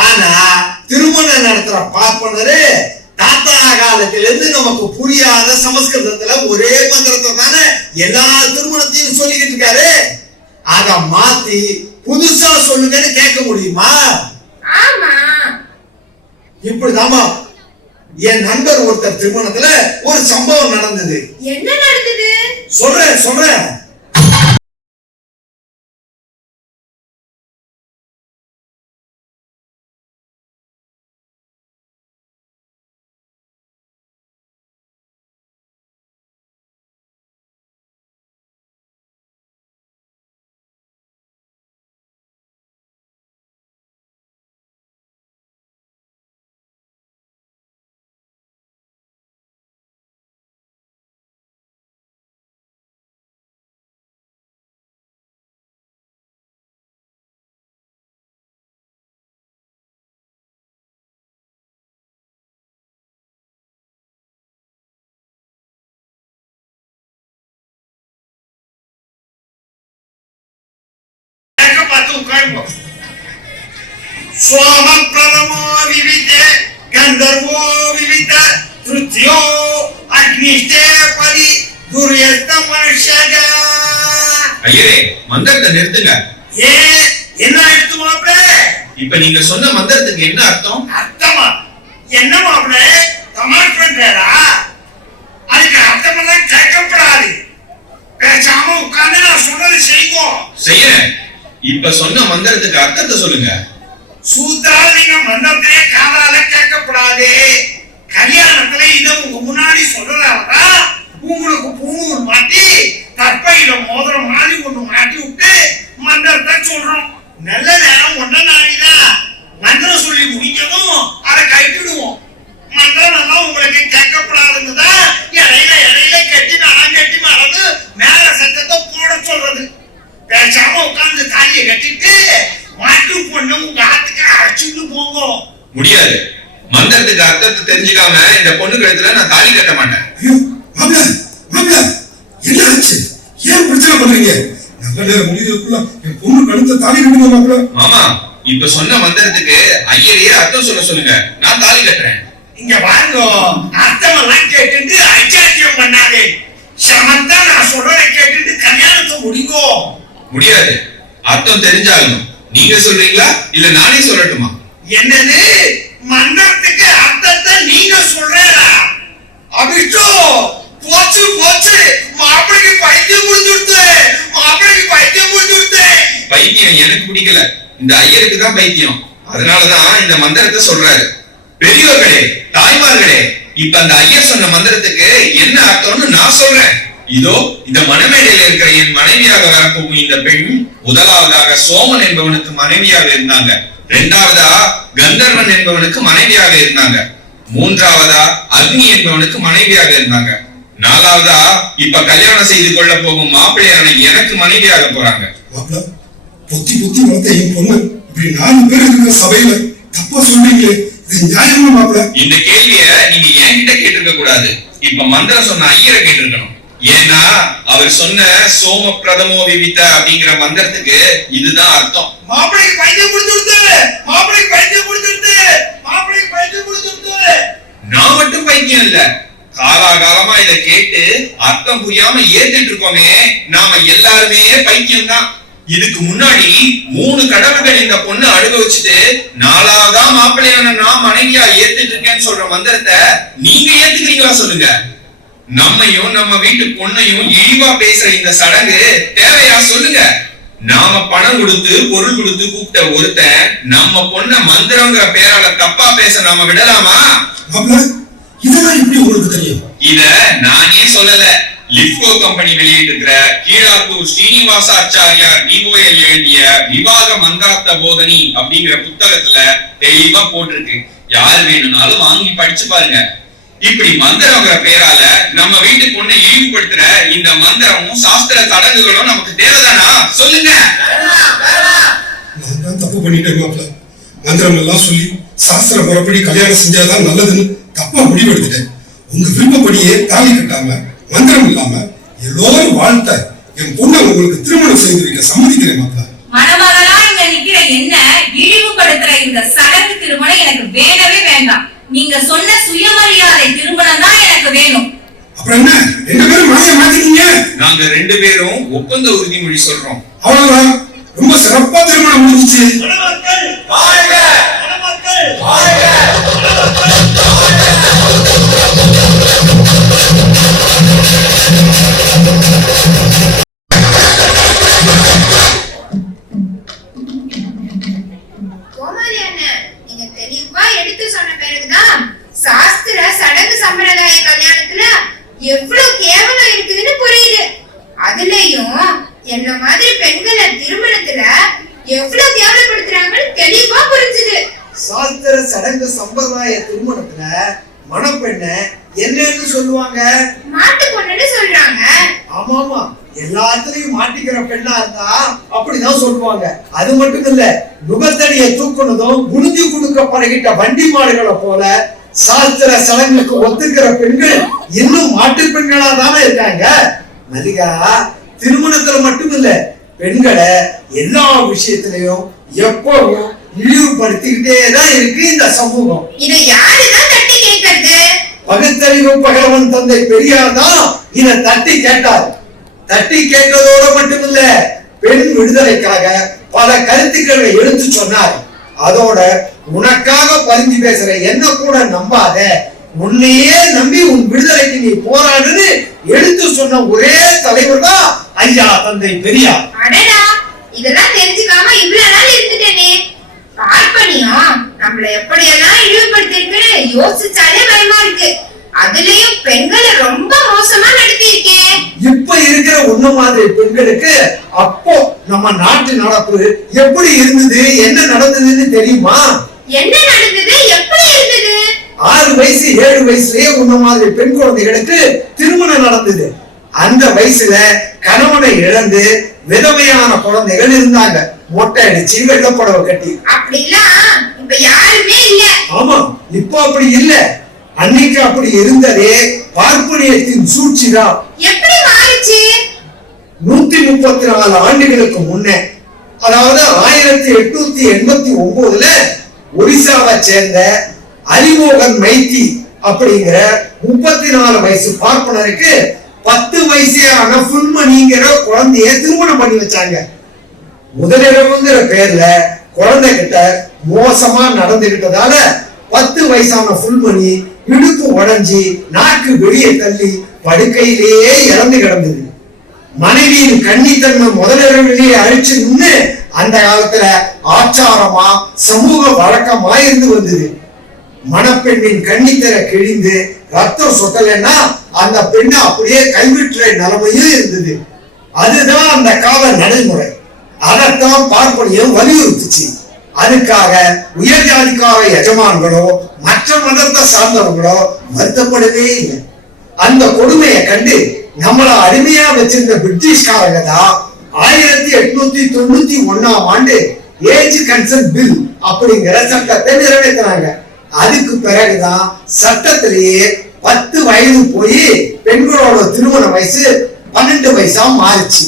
ஆனா திருமணம் நடத்துற பார்ப்பனரு தாத்தா காலத்திலிருந்து நமக்கு புரியாத சமஸ்கிருதத்துல ஒரே மந்திரத்தை தானே எல்லா திருமணத்தையும் சொல்லிக்கிட்டு இருக்காரு. அத மாத்தி புதுசா சொல்லுங்கன்னு கேட்க முடியுமா? ஆமா, இப்படிதாமா என் நண்பர் ஒருத்தர் திருமணத்துல ஒரு சம்பவம் நடந்தது. என்ன நடந்தது? சொல்றேன். சோமப்பிரதமோ விவித கந்தர்வோ விவித திருத்தியோ அக்னிஷ்டே பரி துரியஸ்த மனுஷக. ஐயரே, மந்திரத்தை நிறுத்துங்க. என்ன எடுத்து மாப்பிள? இப்ப நீங்க சொன்ன மந்திரத்துக்கு என்ன அர்த்தம்? அர்த்தமா? என்ன மாப்பிள தமாஷ் பண்றா? அதுக்கு அர்த்தமெல்லாம் கேட்கப்படாது. பேசாம உட்கார்ந்து நான் சொன்னது செய்யறேன். இப்ப சொன்ன மந்திரத்துக்கு அர்த்தத்தை சொல்லுங்க. சூத்திராலிங்க மந்திரத்தையே காதால கேட்கப்படாது. கல்யாணத்துல இதை உங்க முன்னாடி சொல்றதாலதான் உங்களுக்கு பூணூர் மாட்டி கற்பையில மோதிரம் மாதிரி ஒண்ணு மாட்டி விட்டு மந்திரத்தை சொல்றோம். நல்ல நேரம் ஒன்ன நாளிதான் மந்திரம் சொல்லி முடிக்கணும், அதை கைவிடுவோம். மந்திரம் எல்லாம் உங்களுக்கு கேட்கப்படாதுன்னுதான் இடையில கெட்டி மறந்து மேல சத்தத்தை போட சொல்றது. பேசாம உட்கார்ந்து தாலியை கட்டிட்டு மாட்டு பொண்ணு உங்க ஆத்துக்கு அழைச்சிட்டு போங்க. முடியாது. மந்திரத்துக்கு அர்த்தத்தை தெரிஞ்சுக்காம இந்த பொண்ணு கழுத்துல நான் தாலி கட்ட மாட்டேன். என்ன ஆச்சு? ஏன் பிரச்சனை பண்றீங்க? நல்ல நேரம் முடியறதுக்குள்ள என் பொண்ணு கழுத்தை தாலி கட்டுங்க மாப்பிள. மாமா, இப்ப சொன்ன மந்திரத்துக்கு ஐயரையே அர்த்தம் சொல்லுங்க. நான் தாலி கட்டுறேன். இங்க வாங்க, அர்த்தம் எல்லாம் கேட்டுட்டு அச்சாட்டியம் பண்ணாதே. சமந்தா நான் சொல்றதை கேட்டுட்டு கல்யாணத்தை முடிங்கோ. முடியாது. அர்த்தம் தெரிஞ்சாகணும். நீங்க சொல்றீங்களா இல்ல நானே சொல்லட்டுமா? என்னது? மந்திரத்துக்கு அர்த்தத்தை நீங்க சொல்றா? அபிஷோ போச்சு மாப்பிளைக்கு பைத்தியம் முடிஞ்சுடுத்து. பைத்தியம் எனக்கு பிடிக்கல, இந்த ஐயருக்கு தான் பைத்தியம். அதனாலதான் இந்த மந்திரத்தை சொல்றாரு. பெரியவர்களே, தாய்மார்களே, இப்ப அந்த ஐயர் சொன்ன மந்திரத்துக்கு என்ன அர்த்தம்னு நான் சொல்றேன். இதோ இந்த மணமேடையில் இருக்கிற என் மனைவியாக வரப்போகும் இந்த பெண் முதலாவதாக சோமன் என்பவனுக்கு மனைவியாக இருந்தாங்க. இரண்டாவதா கந்தர்வன் என்பவனுக்கு மனைவியாக இருந்தாங்க. மூன்றாவதா அக்னி என்பவனுக்கு மனைவியாக இருந்தாங்க. நாலாவதா இப்ப கல்யாணம் செய்து கொள்ள போகும் மாப்பிள்ளையான எனக்கு மனைவியாக போறாங்க. பொத்தி வளர்த்த என் பொண்ணு இப்படி 4 பேர் இருக்கிற சபையில தப்பா சொல்றீங்களே, இது நியாயமா மாப்பிள்ள? இந்த கேள்விய நீங்க என்கிட்ட கேட்டிருக்க கூடாது. இப்ப மந்திரம் சொன்ன ஐயரை கேட்டிருக்கணும். ஏன்னா அவர் சொன்ன சோம பிரதமோ விவித்த அப்படிங்கிற மந்திரத்துக்கு இதுதான் அர்த்தம். மாப்பிளைக்கு பைத்தியம் முடிஞ்சுடுது. நான் மட்டும் பைத்தியம் இல்ல, காலாகாலமா இத கேட்டு அர்த்தம் புரியாம ஏத்துட்டு இருக்கோமே நாம எல்லாருமே பைத்தியம் தான். இதுக்கு முன்னாடி 3 கடவுள்கள் இந்த பொண்ணு அனுபவிச்சுட்டு 4ஆவதா மாப்பிள்ளையான நான் மனைவியா ஏத்துட்டு இருக்கேன்னு சொல்ற மந்திரத்தை நீங்க ஏத்துக்கிறீங்களா சொல்லுங்க. நம்மையும் நம்ம வீட்டு பொண்ணையும் இழிவா பேசுற இந்த சடங்கு தேவையா சொல்லுங்க. நாம பணம் கொடுத்து பொருள் கொடுத்து கூப்பிட்ட ஒருத்தன் நம்ம பொண்ண மந்திரங்கிற பேரால தப்பா பேச நாம விடலாமா? இதெல்லாம் எப்படி உங்களுக்கு தெரியும்? இத நானே சொல்லல, லிப்கோ கம்பெனி வெளியிட்டிருக்கிற கீழாத்தூர் ஸ்ரீனிவாசாச்சாரியார் டிஓஎல் எழுதிய விவாக மந்திரார்த்த போதனி அப்படிங்கிற புத்தகத்துல தெளிவா போட்டிருக்கு. யார் வேணும்னாலும் வாங்கி படிச்சு பாருங்க. இப்படி மந்திரங்கிற பேரால நம்ம வீட்டு பொண்ணை இழிவுபடுத்துற இந்த மந்திரமும் சாஸ்திர சடங்குகளும் நமக்கு தேவைதானா சொல்லுங்க. நான் தான் தப்பு பண்ணிட்டேன் மாப்பிள்ள. மந்திரம் எல்லாம் சொல்லி சாஸ்திர முறைப்படி கல்யாணம் செஞ்சாதான் நல்லதுன்னு தப்பா முடிவெடுத்துட்டேன். உங்க விருப்பப்படியே தாலி கட்டாம மந்திரம் இல்லாம எல்லோரும் வாழ்த்த என் பொண்ணை உங்களுக்கு திருமணம் செய்து வைக்க சம்மதிக்கிறேன் மாப்பிள்ள. மணமகளா இங்க நிக்கிற என்ன இழிவுபடுத்துற இந்த சடங்கு திருமணம் எனக்கு வேண்டவே வேண்டாம். நீங்க சொன்ன சுயமரியாதை திருமணம் தான் எனக்கு வேணும். அப்புறம் என்ன 2 பேரும் மனசை மாத்திட்டீங்க? நாங்க 2 பேரும் ஒப்பந்த உறுதிமொழி சொல்றோம். அவ்வளவுதான். ரொம்ப சிறப்பா திருமணம் முடிஞ்சிச்சு. மணமக்கள் வாழ்க! மணமக்கள் வாழ்க! கோமாளி அண்ணன், நீங்க தெளிவா எடுத்து சொன்ன பிறகுதான் சாஸ்திர சடங்கு சம்பிரதாய கல்யாணத்துல எவ்வளவு கேவலம் இருக்குதுன்னு புரியுது. அதுலயும் என்ன மாதிரி பெண்களை திருமணத்துல எவ்வளவு கேவலப்படுத்துறாங்கன்னு தெளிவா புரிஞ்சுது. சாஸ்திர சடங்கு சம்பிரதாய திருமணத்துல மணப்பெண்ண என்னன்னு சொல்லுவாங்க? மாட்டு பொண்ணுன்னு சொல்றாங்க. ஆமாமா, எல்லாத்துலயும் மாட்டிக்கிற பெண்ணா இருந்தா அப்படிதான் சொல்லுவாங்க. அது மட்டும் இல்ல, நுகத்தடியை தூக்குனதும் குனிஞ்சு கொடுக்க பழகிட்ட வண்டி மாடுகளை போல சாஸ்திர சடங்குக்கு ஒத்துக்கிற பெண்கள் இன்னும் மாட்டு பெண்களா தானே இருக்காங்க. மல்லிகா, திருமணத்துல மட்டும் இல்ல, பெண்களை எல்லா விஷயத்திலையும் எப்பவும் இழிவுபடுத்திக்கிட்டே தான் இருக்கு இந்த சமூகம். இதை யாருதான் தட்டி கேட்கறது? பகுத்தறிவு பகலவன் தந்தை பெரியார் தான் இதை தட்டி கேட்டார். தட்டி கேட்டதோட மட்டுமில்ல, பெண் விடுதலைக்காக பல கருத்துக்களை எடுத்து சொன்னார். அதோட உனக்காக பரிஞ்சு பேசுற என்ன கூட நம்பாத, உன்னையே நம்பி உன் விடுதலைக்கு நீ போராடுன்னு எடுத்து சொன்ன ஒரே தலைவர் தான் ஐயா தந்தை பெரியார். அடடா, இதெல்லாம் தெரிஞ்சுக்காம இவ்வளவு நாள் இருந்துட்டேனே. பார்ப்பனியும் நம்மள எப்படியெல்லாம் இழிவுபடுத்தி இருக்குன்னு யோசிச்சாலே பயமா இருக்கு. அதுலயும் பெண்களை ரொம்ப மோசமா நடத்தியிருக்கேன். இப்ப இருக்கிற உன்ன மாதிரி பெண்களுக்கு அப்போ நம்ம நாட்டு நடப்பு எப்படி இருந்தது, என்ன நடந்ததுன்னு தெரியுமா? என்ன நடந்தது? எப்படி இருந்தது? 6 வயசு 7 வயசுலயே உன்ன மாதிரி பெண் குழந்தைகளுக்கு திருமணம் நடந்தது. அந்த வயசுல கணவனை இழந்து விதவையான குழந்தைகள் இருந்தாங்க, மொட்டை அடிச்சு வெள்ளப்புடவை கட்டி. அப்படிலாம் இப்ப யாருமே இல்ல. ஆமா, இப்ப அப்படி இல்ல. அன்னைக்கு அப்படி இருந்ததே பார்ப்பனியத்தின் சூழ்ச்சிதான். எப்படி மாறிச்சு? 134 ஆண்டுகளுக்கு முன்னே, அதாவது 1889ல ஒடிசாவை சேர்ந்த அரிமோகன் மைத்தி அப்படிங்கிற 34 வயசு பார்ப்பனருக்கு 10 வயசான புல்மணிங்கிற குழந்தைய திருமணம் பண்ணி வச்சாங்க. முதலிரவுங்கிற பேர்ல குழந்தை கிட்ட மோசமா நடந்துகிட்டதால 10 வயசான புல்மணி இடுப்பு உடைஞ்சி நாக்கு வெளியே தள்ளி படுக்கையிலேயே இறந்து கிடந்தது. மனைவியின் கன்னித்தன்மை முதலிரவிலேயே அழிச்சு நின்று அந்த காலத்துல ஆச்சாரமா சமூக வழக்கமா இருந்து வந்தது. மணப்பெண்ணின் கன்னித்தர கிழிந்து ரத்தம் சொட்டலைன்னா அந்த பெண்ணை அப்படியே கைவிட்டுற நிலைமையும் இருந்தது. அதுதான் அந்த கால நடைமுறை. அதைத்தான் பார்ப்பனியம் வலியுறுத்துச்சு. அதுக்காக உயர் ஜாதிக்கார எஜமான்களோ மற்ற மதத்தை சார்ந்தவங்களோ வருத்தப்படவே இல்லை. அந்த கொடுமையை கண்டு நம்மள அடிமையா வச்சிருந்த பிரிட்டிஷ்காரங்க தான் 1891ஆம் ஆண்டு ஏஜ் கன்சென்ட் பில் அப்படிங்கிற சட்டத்தை நிறைவேற்றினாங்க. அதுக்கு பிறகுதான் சட்டத்திலேயே 10 வயது போய் பெண்களோட திருமண வயசு 12 வயசா மாறிச்சு.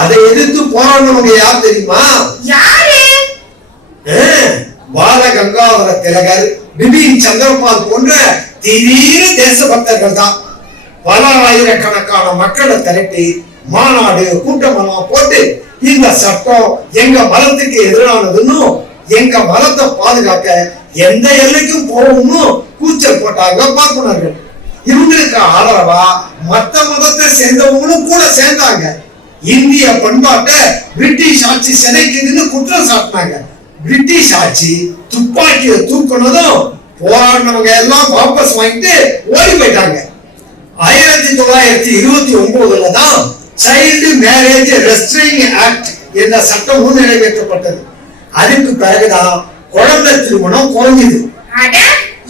அதை எதிர்த்து போராடினவங்க யார் தெரியுமா? யாரு? பால கங்காதர திலகர், பிபின் சந்திரபால் போன்ற தீவிர தேசபக்தர்கள் தான். பல ஆயிரக்கணக்கான மக்களை திரட்டி மாநாடு கூட்டமெல்லாம் போட்டு இந்த சட்டம் எங்க மதத்துக்கு எதிரானதுன்னு, எங்க மதத்தை பாதுகாக்க எந்த எல்லைக்கும் போகும்னு கூச்சல் போட்டாங்க பார்ப்பனர்கள். இவங்களுக்கு ஆதரவா மத்த மதத்தை சேர்ந்தவங்களும் கூட சேர்ந்தாங்க. இந்திய பண்பாட்டை பிரிட்டிஷ் ஆட்சி சிதைக்குதுன்னு குற்றம் சாட்டினாங்க. பிரிட்டிஷ் ஆட்சி துப்பாக்கியை தூக்குனதும் போராடினவங்க எல்லாம் வாபஸ் வாங்கிட்டு ஓடி போயிட்டாங்க. 1929ல தான் சைல்டு மேரேஜ் ரெஸ்ட்ரிக்டிங் ஆக்ட் என்ற சட்டமும் நிறைவேற்றப்பட்டது. அதுக்கு பிறகுதான் குழந்தை திருமணம் குறைஞ்சது. அட,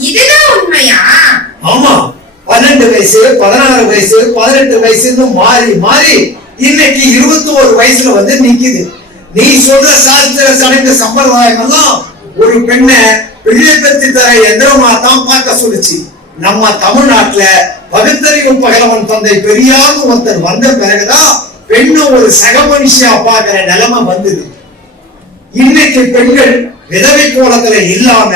இதுதான் உண்மையா? ஆமா, 12 வயசு 16 வயசு 18 வயசுன்னு மாறி மாறி இன்னைக்கு 21 வயசுல வந்து நிக்குது. நீ சொல்ற சாஸ்திர சடங்கு சம்பிரதாயம் எல்லாம் ஒரு பெண்ணை பிள்ளை பெற்று தர எந்திரமா தான் பார்க்க சொல்லுச்சு. நம்ம தமிழ்நாட்டுல பகுத்தறிவு பகலவன் தந்தை பெரியார்னு ஒருத்தர் வந்த பிறகுதான் பெண்ணு ஒரு சக மனுஷியா பாக்குற நிலைமை வந்தது. இன்னைக்கு பெண்கள் விதவை கோலத்துல இல்லாம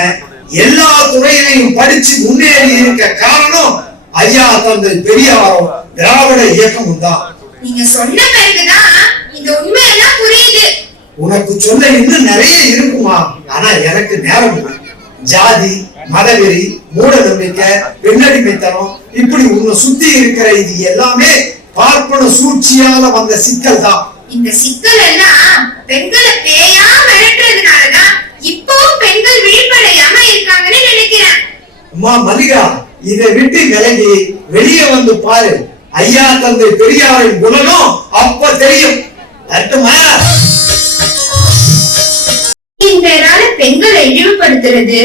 எல்லா துறையிலையும் படிச்சு முன்னேறி இருக்க காரணம் ஐயா தந்தை பெரியாரும் திராவிட இயக்கமும் தான். நீங்க சொன்ன பிறகுதான் இந்த உண்மையெல்லாம் புரியுது. உனக்கு சொல்ல இன்னும் நிறைய இருக்குமா, ஆனா எனக்கு நேரம் இல்லை. ஜாதி, மதவெறி, மூட நம்பிக்கை, பெண்ணடிமைத்தனம், இப்படி உன்னை சுத்தி இருக்கிற இது எல்லாமே பார்ப்பன சூழ்ச்சியால வந்த சிக்கல் தான். இந்த சிக்கல் எல்லாம் பெண்களை பேயா மிரட்டுறதுனாலதான் இப்பவும் பெண்கள் விழிப்படையாம இருக்காங்கன்னு நினைக்கிறேன். அம்மா மல்லிகா, இதை விட்டு விலகி வெளியே வந்து பாரு. ஐயா தந்தை பெரியாரின் குணம் அப்ப தெரியும். பேரால பெண்களை இழிவுபடுத்துறது,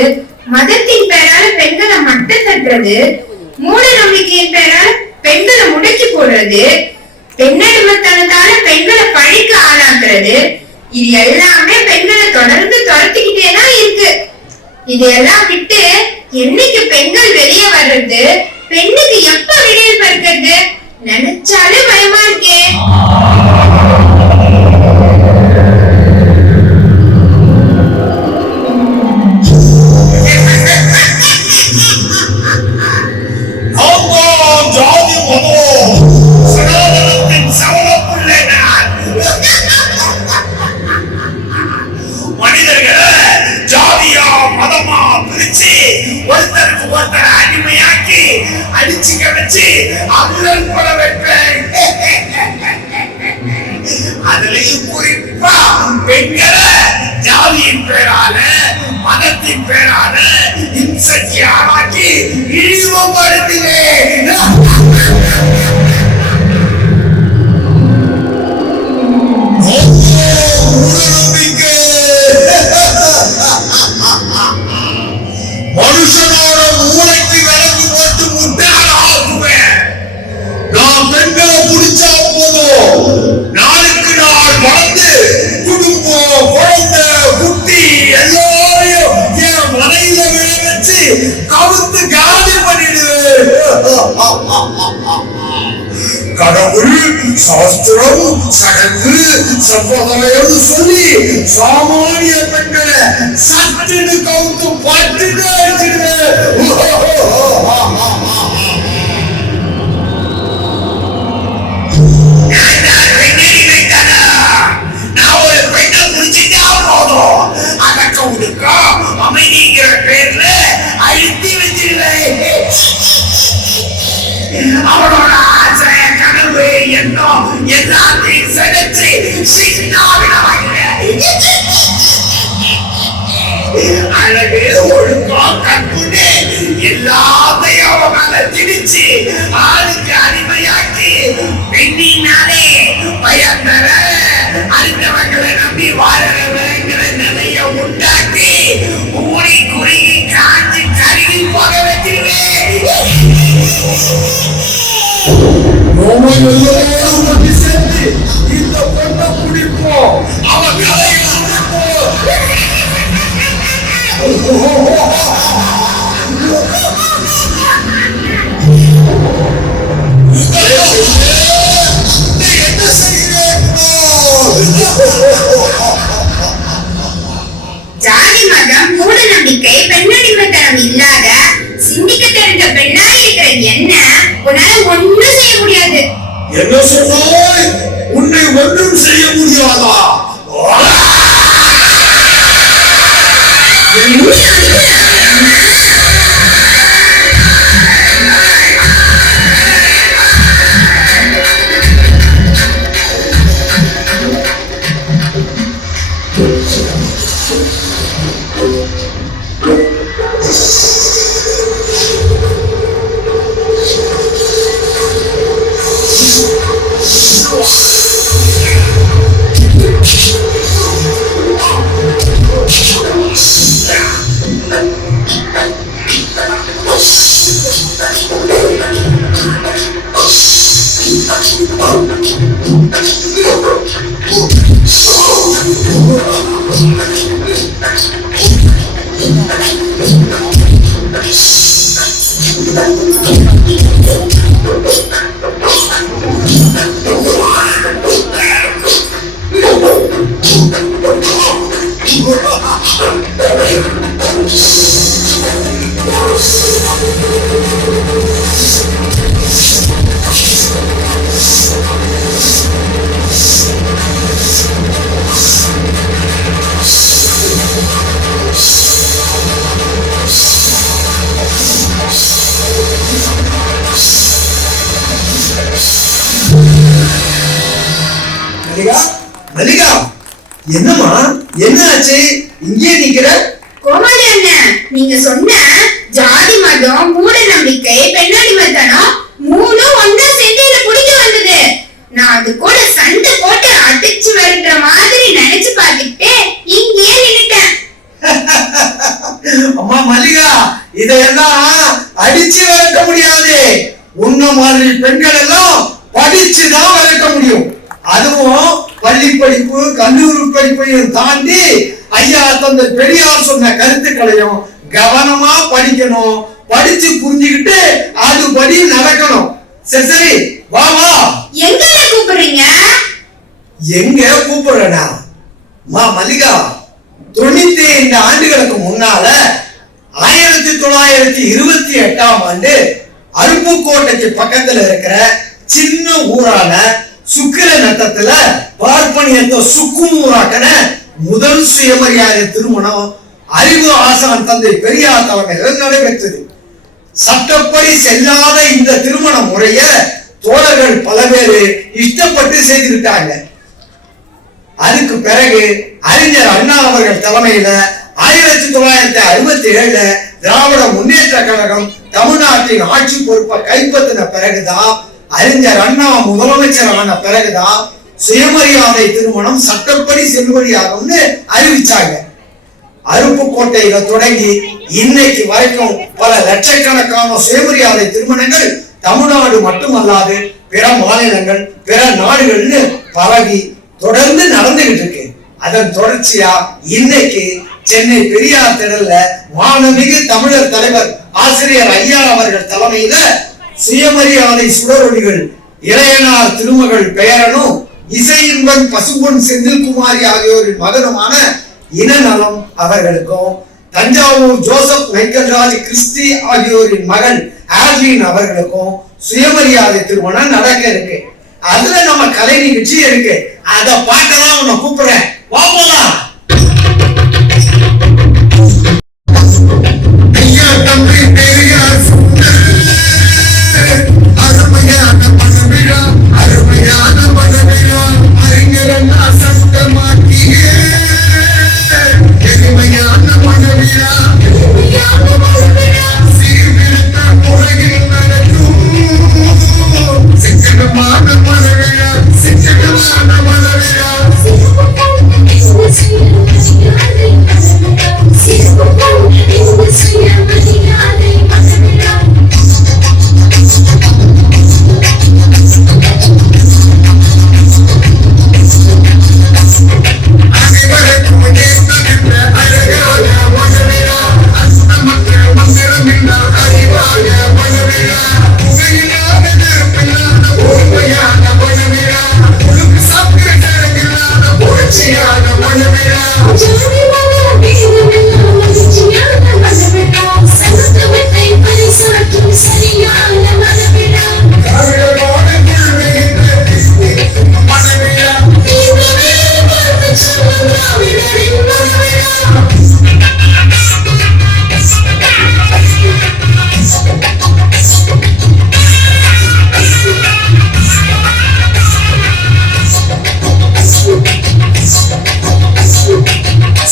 மதத்தின் பேரால பெண்களை மட்டம் தட்டுறது, மூட நம்பிக்கையின் பேரால பெண்களை முடக்கி போடுறது, பெண்ணடிமைத்தனத்தால பெண்களை பழிக்கு ஆளாக்குறது, இது எல்லாமே பெண்களை தொடர்ந்து துரத்திக்கிட்டே தான் இருக்கு. இதையெல்லாம் விட்டு என்னைக்கு பெண்கள் வெளியே வர்றது, பெண்ணுக்கு எப்ப வெளியே பிறக்கிறது நினைச்சாலே பயமா இருக்கே. ஒருத்தருக்கு ஒருத்தர் அடிமையாக்கி அடிச்சுக்க வச்சு அமுதல் போட வைப்பேன். அதுலயும் குறிப்பா பெண்களை ஜாதியின் பேரால மதத்தின் பேரால இம்சைக்கு ஆளாக்கி இழிவுபடுத்தினேன். மனுஷனோட மூளைக்கு விலங்கு போட்டு முட்டைகளை ஆக்குவேன். நான் பெண்களை முடிச்சா போதும், நாளுக்கு நாள் வளர்ந்து குடும்பம், குழந்தை, குட்டி எல்லாரையும் என் மலையில விழ வச்சு கவுத்து காலி பண்ணிடுவேன். கடவுள், சாஸ்திரம், சடங்கு, சம்பிரதாயம் சொல்லி சாமானிய பெண்களை சட்டுன்னு கவுத்து பட்டுன்னு அடிச்சிடுவேன். நான் ஒரு பெண்ணை முடிச்சுட்டா போதும், அதக்க உடுக்கா அமைதிங்கிற பேர்ல அழுத்தி வச்சிருவேன். அவனோட ஆசை, கனவு, எண்ணம் எல்லாத்தையும் செலுத்தி அழகு, ஒழுக்கம், கற்புன்னு எல்லாத்தையும் அவன் மேல திணிச்சு ஆளுக்கு அடிமையாக்கி பெண்ணினாலே பயந்தர அறிந்தவர்களை நம்பி வாழறவங்கிற நிலைய உண்டாக்கி ஊறி குறுகி காஞ்சி கருகி போக வச்சிருவேன். சேர்ந்து இந்த பொண்ணை பிடிப்போம், அவன் கலையை என்ன செய்கிறேன்? ஜாதி, மதம், மூட நம்பிக்கை, பெண்ணடிமைத்தனம் இல்லாத சிந்திக்க தெரிந்த பெண்ணா இருக்கிற என்ன உன்னால ஒன்றும் செய்ய முடியாது. என்ன சொன்னாய்? உன்னை ஒன்றும் செய்ய முடியாதா? மல்லிகா, என்னம்மா, என்ன ஆச்சு? இங்கே நிக்கிற? கோமாளி அண்ணன், நீங்க சொன்ன ஜாதி மதம், மூட நம்பிக்கை, பெண்ணடிமைத்தனம் மூணும் ஒன்னா சேர்ந்து என்ன பிடிக்க வந்தது. நான் அது கூட சண்டை போட்டு அடிச்சு வருகிற மாதிரி நினைச்சு பார்த்துட்டு இங்கேயே நின்னுட்டேன். அம்மா மல்லிகா, இதையெல்லாம் அடிச்சு விரட்ட முடியாது. உன்ன மாதிரி பெண்கள் எல்லாம் படிச்சுதான் விரட்ட முடியும். அதுவும் பள்ளி படிப்பு, கல்லூரி படிப்பையும் தாண்டி ஐயா தந்தை பெரியார் சொன்ன கருத்துக்களையும் கவனமா படிக்கணும். படிச்சு புரிஞ்சுக்கிட்டு அதுபடி நடக்கணும். சரி சரி, வா வா. எங்க கூப்பிடுறீங்க? எங்க கூப்பிடுறா? மல்லிகா, 95 ஆண்டுகளுக்கு முன்னால 1928ஆம் ஆண்டு அருப்புக்கோட்டைக்கு பக்கத்துல இருக்கிற சின்ன ஊரான சுக்கிர நத்தத்துல பார்ப்பனியத்தை சுக்குமூராக்கன முதல் சுயமரியாதை திருமணம் அறிவு ஆசான் தந்தை பெரியார் தலைமையில் நடைபெற்றது. சட்டப்படி செல்லாத இந்த திருமண முறைய தோழர்கள் பல பேரு இஷ்டப்பட்டு செய்துவிட்டாங்க. அதுக்கு பிறகு அறிஞர் அண்ணா அவர்கள் தலைமையில 1967 திராவிட முன்னேற்ற கழகம் தமிழ்நாட்டின் ஆட்சி பொறுப்பை கைப்பற்றின பிறகுதான், அறிஞர் அண்ணா முதலமைச்சர் ஆன பிறகுதான் சுயமரியாதை திருமணம் சட்டப்படி செல்லுபடியாகும்னு அறிவிச்சாங்க. அருப்புக்கோட்டையில தொடங்கி இன்னைக்கு வரைக்கும் பல லட்சக்கணக்கான சுயமரியாதை திருமணங்கள் தமிழ்நாடு மட்டுமல்லாது பிற மாநிலங்கள், பிற நாடுகள்னு பரவி தொடர்ந்து நடந்துகிட்டு இருக்கு. அதன் தொடர்ச்சியா இன்னைக்கு சென்னை பெரியார் திடல்ல மாண்புமிகு தமிழர் தலைவர் ஆசிரியர் ஐயா அவர்கள் தலைமையில சுயமரியாதை சுடரொலிகள் இளையனார் திருமகள் பெயரனும் இசையின்பன் பசும்பொன் செந்தில்குமாரி ஆகியோரின் மகனுமான இனநலம் அவர்களுக்கும், தஞ்சாவூர் ஜோசப் மைக்கேல்ராஜ் கிறிஸ்டி ஆகியோரின் மகன் ஆர்லின் அவர்களுக்கும் சுயமரியாதை திருமணம் நடக்க இருக்கு. அதுல நம்ம கலை நிகழ்ச்சி இருக்கு. அதை பார்க்கலாம். உன்னை கூப்பிடுறேன், வா போலாம்.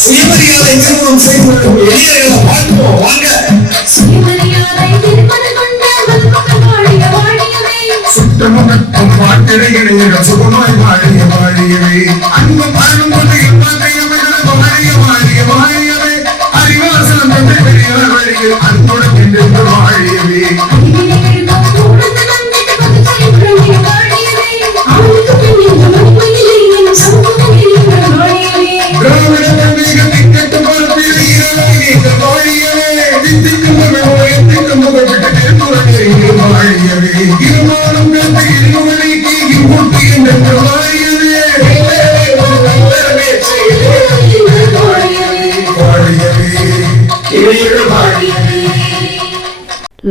சுயமரியாதை திருமணம் செய்து கொள்ளும் இளைஞர்களை பார்ப்போம் வாங்க. சுத்தமுகத்தும் வாழ்க்கையிலே சுகமாய் வாழிய வாழியவே அன்பு பாடும் கொண்டு வாழிய வாழிய வாழியவே அறிவாசனம் கொண்டு பெரியார் வழியில் அன்புடன் என்று வாழியவே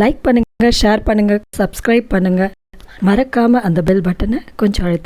லைக் பண்ணுங்க, ஷேர் பண்ணுங்க, சப்ஸ்கிரைப் பண்ணுங்க. மறக்காம அந்த பெல் பட்டனை கொஞ்சம் அழுத்தி